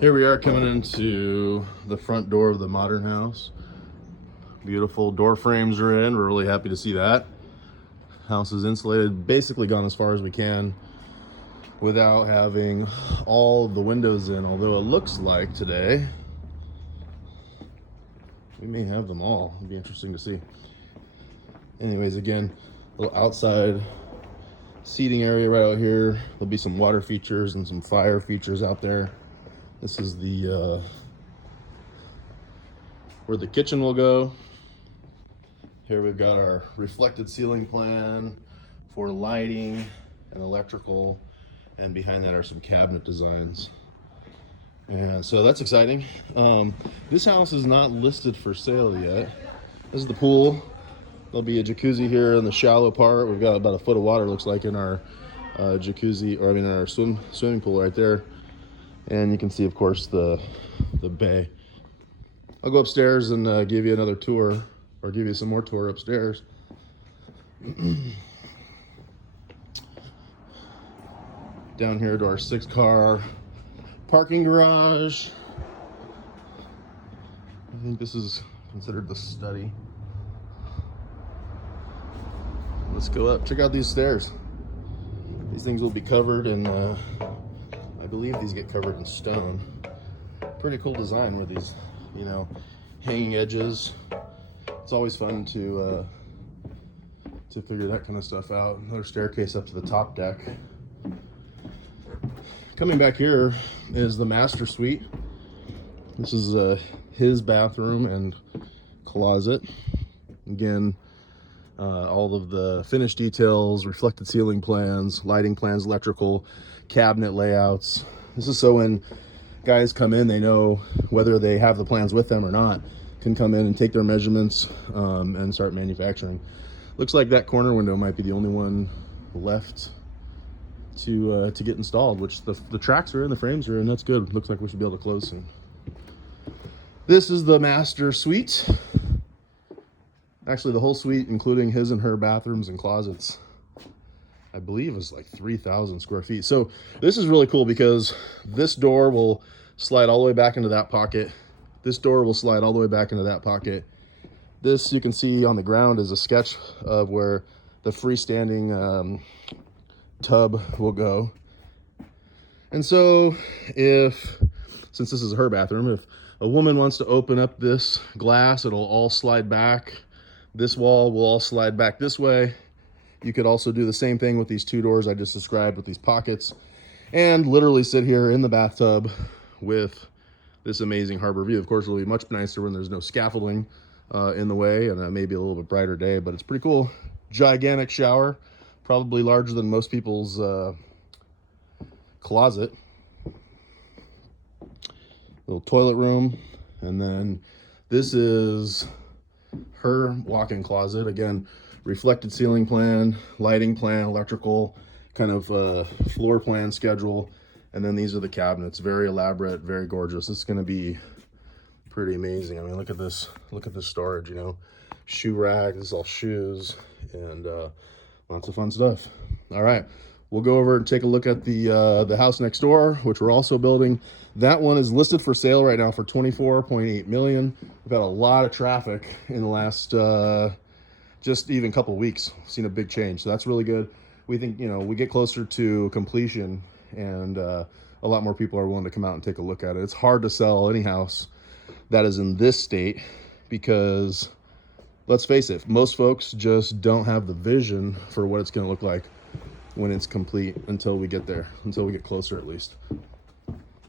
Here we are coming into the front door of the modern house. Beautiful door frames are in. We're really happy to see that. House is insulated, basically gone as far as we can without having all of the windows in, although it looks like today we may have them all. It'll be interesting to see. Anyways, again, a little outside seating area right out here. There'll be some water features and some fire features out there. This is the where the kitchen will go. Here we've got our reflected ceiling plan for lighting and electrical, and behind that are some cabinet designs. And so that's exciting. This house is not listed for sale yet. This is the pool. There'll be a jacuzzi here in the shallow part. We've got about a foot of water, looks like, in our jacuzzi, or I mean our swimming pool right there. And you can see, of course, the bay. I'll go upstairs and give you another tour, or give you some more tour upstairs. Down here to our 6-car parking garage. I think this is considered the study. Let's go up. Check out these stairs. These things will be covered in, I believe these get covered in stone. Pretty cool design with these, you know, hanging edges. It's always fun to figure that kind of stuff out. Another staircase up to the top deck. Coming back here is the master suite. This is his bathroom and closet. Again, all of the finished details, reflected ceiling plans, lighting plans, electrical, cabinet layouts. This is so when guys come in, they know whether they have the plans with them or not, can come in and take their measurements and start manufacturing. Looks like that corner window might be the only one left to get installed, which the tracks are in, the frames are in. That's good. Looks like we should be able to close soon. This is the master suite. Actually, the whole suite, including his and her bathrooms and closets, I believe is like 3,000 square feet. So this is really cool because this door will slide all the way back into that pocket. This door will slide all the way back into that pocket. This, you can see on the ground, is a sketch of where the freestanding tub will go. And so since this is her bathroom, if a woman wants to open up this glass, it'll all slide back. This wall will all slide back this way. You could also do the same thing with these two doors I just described with these pockets, and literally sit here in the bathtub with this amazing harbor view. Of course, it'll be much nicer when there's no scaffolding in the way, and maybe a little bit brighter day, but it's pretty cool. Gigantic shower, probably larger than most people's closet. Little toilet room, and then this is her walk-in closet. Again, reflected ceiling plan, lighting plan, electrical, kind of floor plan schedule. And then these are the cabinets. Very elaborate, very gorgeous. This is going to be pretty amazing. I mean, look at this storage, you know, shoe rack. This is all shoes, and lots of fun stuff. All right, we'll go over and take a look at the house next door, which we're also building. That one is listed for sale right now for $24.8 million. We've had a lot of traffic in the last just even couple weeks. Seen a big change, so that's really good. We think, you know, we get closer to completion, and a lot more people are willing to come out and take a look at it. It's hard to sell any house that is in this state because, let's face it, most folks just don't have the vision for what it's going to look like when it's complete until we get there, until we get closer at least.